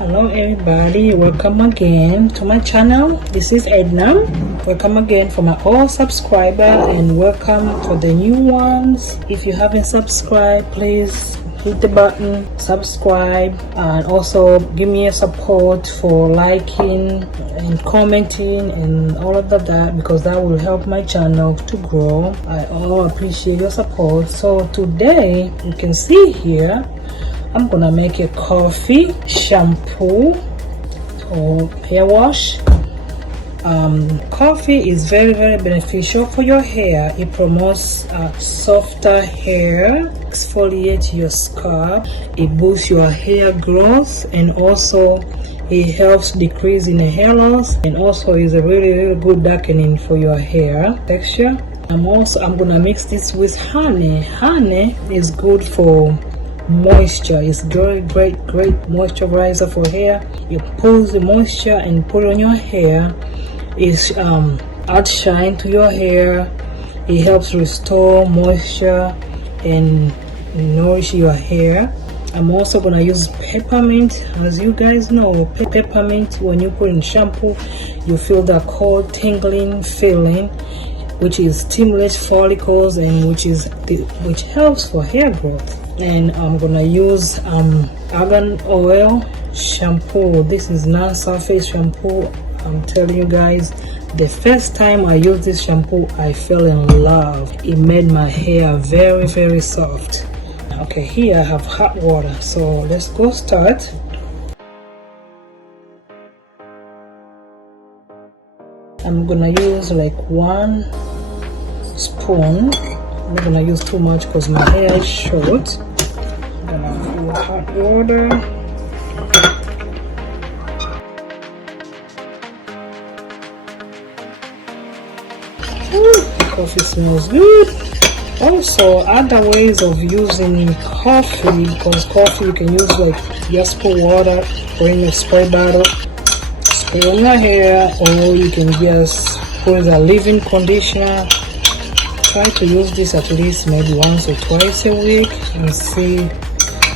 Hello everybody, welcome again to my channel. This is Edna. Welcome again for my old subscriber and welcome for the new ones. If you haven't subscribed, please hit the button, subscribe, and also give me a support for liking and commenting and all of that, because that will help my channel to grow. I all appreciate your support. So today you can see here I'm gonna make a coffee shampoo or hair wash. Coffee is very beneficial for your hair. It promotes softer hair, exfoliates your scalp, it boosts your hair growth, and also it helps decrease in the hair loss, and also is a really good darkening for your hair texture. I'm gonna mix this with honey. Honey is good for moisture. It's great moisturizer for hair. You pull the moisture and put on your hair. It adds shine to your hair. It helps restore moisture and nourish your hair. I'm also gonna use peppermint. As you guys know, peppermint, when you put in shampoo, you feel that cold tingling feeling, which is stimulates follicles and which helps for hair growth. And I'm gonna use argan oil shampoo. This is non-surface shampoo. I'm telling you guys, the first time I used this shampoo, I fell in love. It made my hair very soft. Okay, here I have hot water, so let's go start. I'm gonna use like 1 spoon. I'm not gonna use too much because my hair is short. I'm gonna pour hot water. Ooh, coffee smells good. Also, other ways of using coffee, because coffee you can use like just pour water or in a spray bottle, spray on your hair, or you can just put a leave-in conditioner. Try to use this at least maybe once or twice a week and see,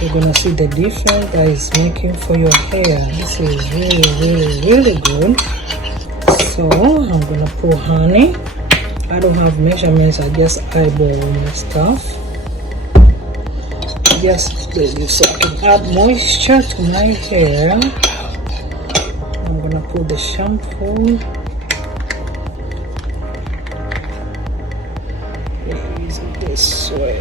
you're gonna see the difference that it's making for your hair. This is really good. So I'm gonna pour honey. I don't have measurements, I just eyeball my stuff. Just so I can add moisture to my hair. I'm gonna put the shampoo. This way.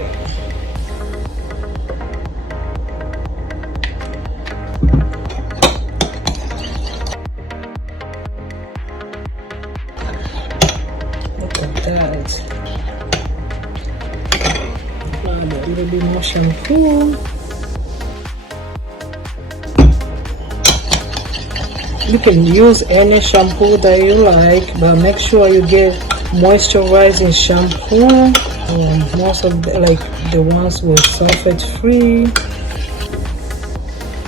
Look at that. Add a little bit more shampoo. You can use any shampoo that you like, but make sure you get moisturizing shampoo. Most of the ones with sulfate free.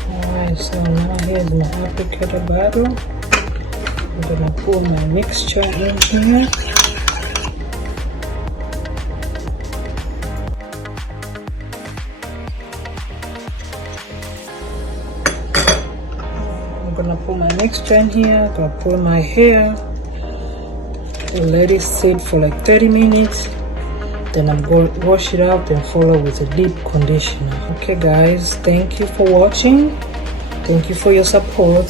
Alright, so now here's my applicator bottle. I'm gonna pour my mixture in here. I'm gonna put my mixture in here. I'm gonna put my hair. Let it sit for like 30 minutes. Then I'm going to wash it out and follow with a deep conditioner. Okay guys, thank you for watching. Thank you for your support.